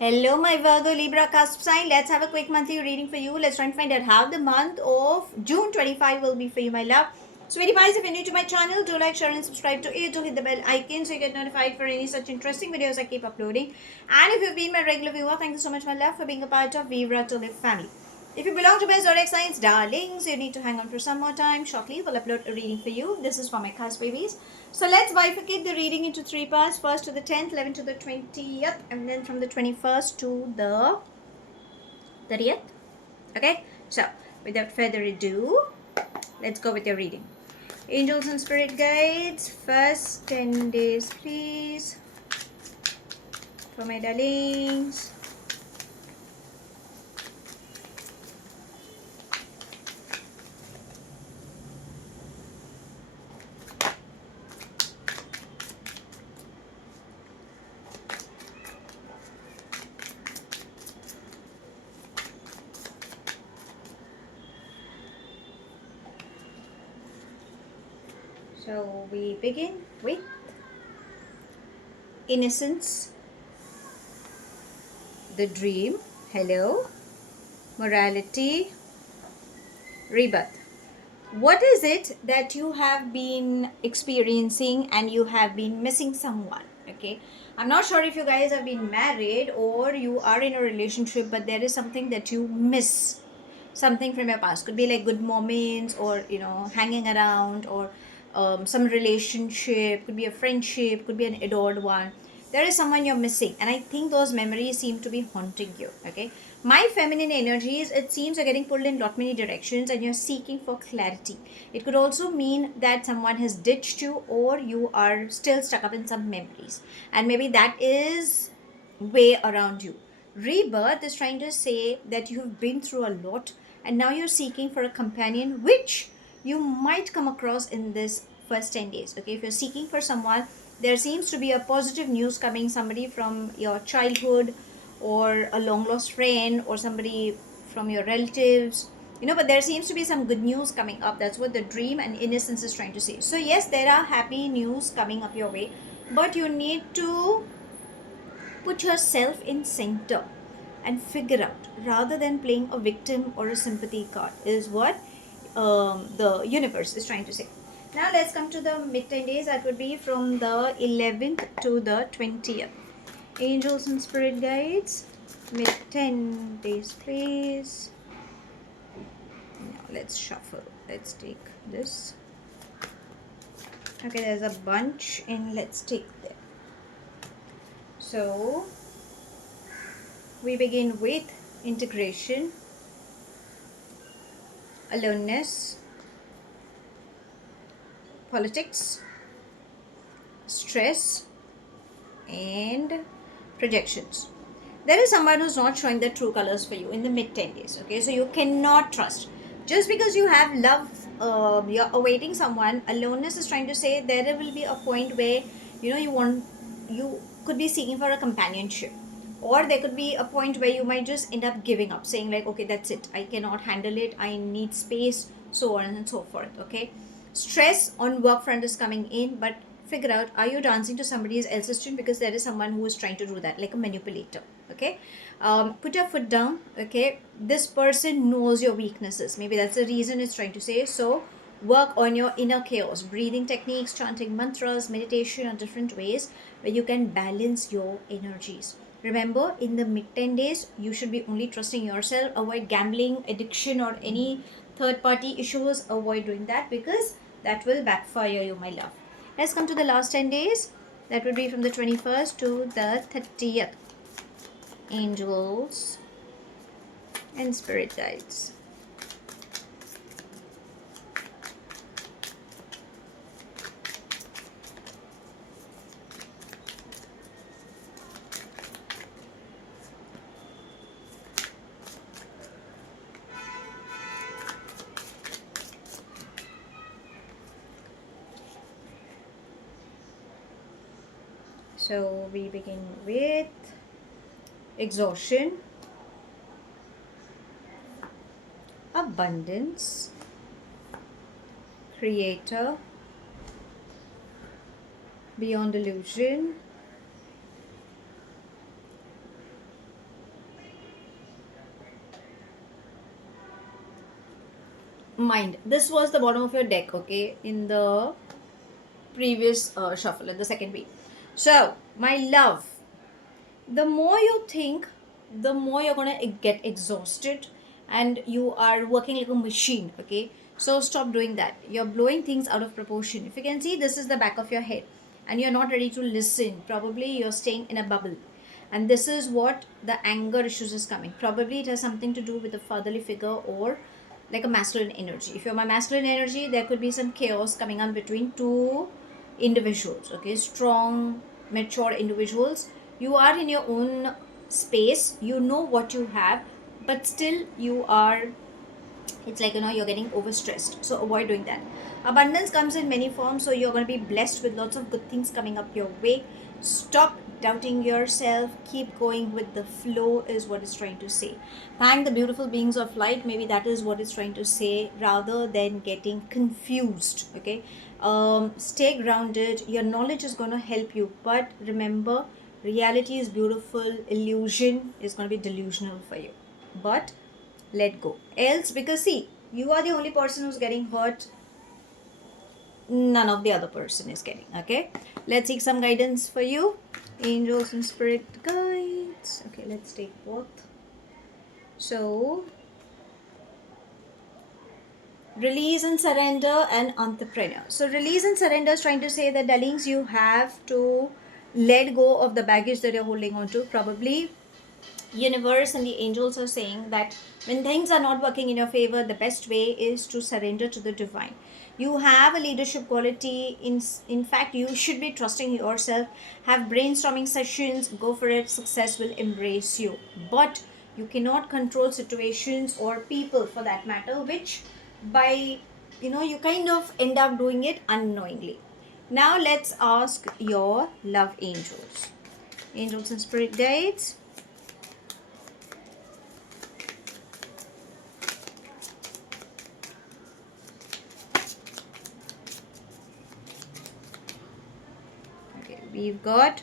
Hello, my Virgo Libra cusp sign. Let's have a quick monthly reading for you. Let's try and find out how the month of June 25 will be for you, my love. Sweetie pies, if you're new to my channel, do like, share, and subscribe to it. Do hit the bell icon so you get notified for any such interesting videos I keep uploading. And if you've been my regular viewer, thank you so much, my love, for being a part of Vibra to Live family. If you belong to my zodiac signs, darlings, you need to hang on for some more time. Shortly, we'll upload a reading for you. This is for my cusp babies. So let's bifurcate the reading into three parts. First to the 10th, 11th to the 20th, and then from the 21st to the 30th. Okay, so without further ado, let's go with your reading. Angels and spirit guides, first 10 days, please, for my darlings. So we begin with innocence, the dream, hello, morality, rebirth. What is it that you have been experiencing and you have been missing someone? Okay, I'm not sure if you guys have been married or you are in a relationship, but there is something that you miss, something from your past. Could be like good moments, or hanging around, or some relationship, could be a friendship, could be an adored one. There is someone you're missing, and I think those memories seem to be haunting you. Okay, my feminine energies, it seems you're getting pulled in lot many directions and you're seeking for clarity. It could also mean that someone has ditched you, or you are still stuck up in some memories, and maybe that is way around you. Rebirth is trying to say that you have been through a lot and now you're seeking for a companion, which you might come across in this first 10 days. Okay, if you're seeking for someone, there seems to be a positive news coming, somebody from your childhood, or a long lost friend, or somebody from your relatives, but there seems to be some good news coming up. That's what the dream and innocence is trying to say. So yes, there are happy news coming up your way, but you need to put yourself in center and figure out, rather than playing a victim or a sympathy card, is what the universe is trying to say. Now let's come to the mid 10 days. That would be from the 11th to the 20th. Angels and spirit guides, mid 10 days, please. Now let's shuffle. Let's take this. Okay, there's a bunch, and let's take them. So we begin with integration, aloneness, politics, stress, and projections. There is someone who's not showing the true colors for you in the mid 10 days. Okay, so you cannot trust. Just because you have love, you're awaiting someone, aloneness is trying to say there will be a point where you could be seeking for a companionship, or there could be a point where you might just end up giving up, saying like, okay, that's it, I cannot handle it, I need space, so on and so forth. Okay, stress on work front is coming in, but figure out, are you dancing to somebody else's tune? Because there is someone who is trying to do that, like a manipulator. Okay, put your foot down. Okay, this person knows your weaknesses, maybe that's the reason it's trying to say. So work on your inner chaos, breathing techniques, chanting mantras, meditation, or different ways where you can balance your energies. Remember, in the mid 10 days, you should be only trusting yourself. Avoid gambling, addiction, or any third party issues. Avoid doing that, because that will backfire you, my love. Let's come to the last 10 days. That would be from the 21st to the 30th. Angels and spirit guides. So we begin with exhaustion, abundance, creator, beyond illusion, mind. This was the bottom of your deck, okay, in the previous shuffle, in the second week. So, my love, the more you think, the more you're gonna get exhausted, and you are working like a machine, okay? So stop doing that. You're blowing things out of proportion. If you can see, this is the back of your head and you're not ready to listen. Probably you're staying in a bubble, and this is what the anger issues is coming. Probably it has something to do with the fatherly figure or like a masculine energy. If you're my masculine energy, there could be some chaos coming on between two individuals, okay? Strong, mature individuals. You are in your own space, you know what you have, but still you are, it's like, you're getting overstressed. So avoid doing that. Abundance comes in many forms, so you're going to be blessed with lots of good things coming up your way. Stop doubting yourself, keep going with the flow, is what it's trying to say. Thank the beautiful beings of light, maybe that is what it's trying to say, rather than getting confused, okay? Stay grounded. Your knowledge is going to help you, but remember, reality is beautiful, illusion is going to be delusional for you. But let go, else, because see, you are the only person who's getting hurt, none of the other person is getting, okay? Let's seek some guidance for you, angels and spirit guides. Okay, let's take both. So, release and surrender and entrepreneur. So release and surrender is trying to say that, darlings, you have to let go of the baggage that you're holding on to. Probably universe and the angels are saying that when things are not working in your favor, the best way is to surrender to the divine. You have a leadership quality. In fact, you should be trusting yourself. Have brainstorming sessions, go for it. Success will embrace you. But you cannot control situations or people for that matter, which by you kind of end up doing it unknowingly. Now let's ask your love angels. Angels and spirit guides. We've got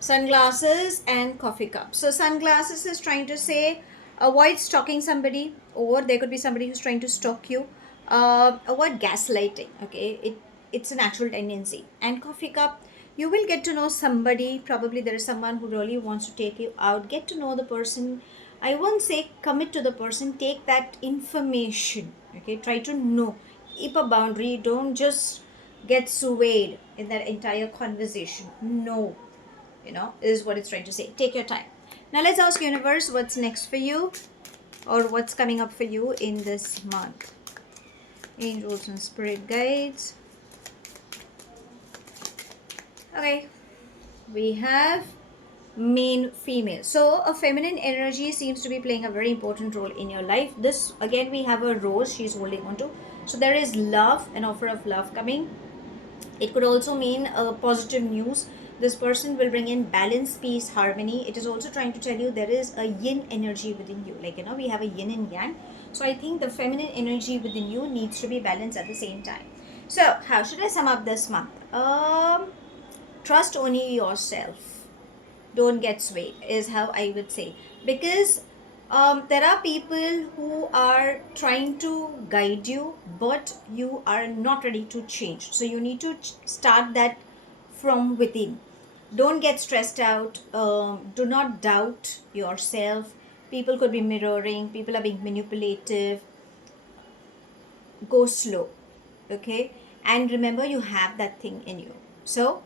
sunglasses and coffee cup. So sunglasses is trying to say avoid stalking somebody, or there could be somebody who's trying to stalk you. Avoid gaslighting, okay? It's a natural tendency. And coffee cup, you will get to know somebody. Probably there is someone who really wants to take you out. Get to know the person. I won't say commit to the person. Take that information, okay? Try to know. Keep a boundary. Don't just get swayed in that entire conversation. No, is what it's trying to say. Take your time. Now let's ask universe, what's next for you, or what's coming up for you in this month. Angels and spirit guides. Okay, we have male, female. So a feminine energy seems to be playing a very important role in your life. This again, we have a rose she's holding on to. So there is love, an offer of love coming. It could also mean positive news. This person will bring in balance, peace, harmony. It is also trying to tell you there is a yin energy within you. Like, we have a yin and yang. So I think the feminine energy within you needs to be balanced at the same time. So how should I sum up this month? Trust only yourself. Don't get swayed, is how I would say. Because there are people who are trying to guide you, but you are not ready to change. So you need to start that from within. Don't get stressed out. Do not doubt yourself. People could be mirroring. People are being manipulative. Go slow, okay? And remember, you have that thing in you. So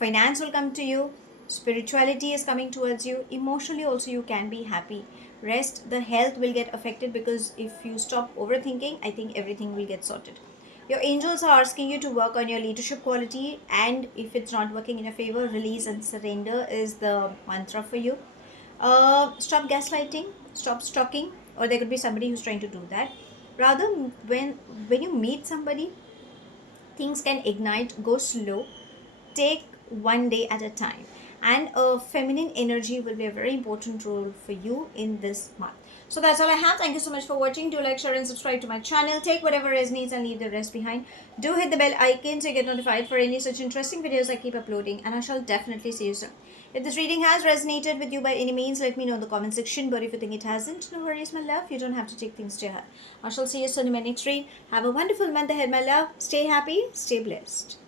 finance will come to you. Spirituality is coming towards you. Emotionally also you can be happy. Rest, the health will get affected, because if you stop overthinking, I think everything will get sorted. Your angels are asking you to work on your leadership quality, and if it's not working in your favor, release and surrender is the mantra for you. Stop gaslighting, stop stalking, or there could be somebody who's trying to do that. Rather, when you meet somebody, things can ignite. Go slow, take one day at a time, and a feminine energy will be a very important role for you in this month. So that's all I have. Thank you so much for watching. Do like, share and subscribe to my channel. Take whatever resonates and leave the rest behind. Do hit the bell icon so you get notified for any such interesting videos I keep uploading, and I shall definitely see you soon. If this reading has resonated with you by any means, let me know in the comment section. But if you think it hasn't, no worries, my love. You don't have to take things to heart. I shall see you soon in my next read. Have a wonderful month ahead, my love. Stay happy, stay blessed.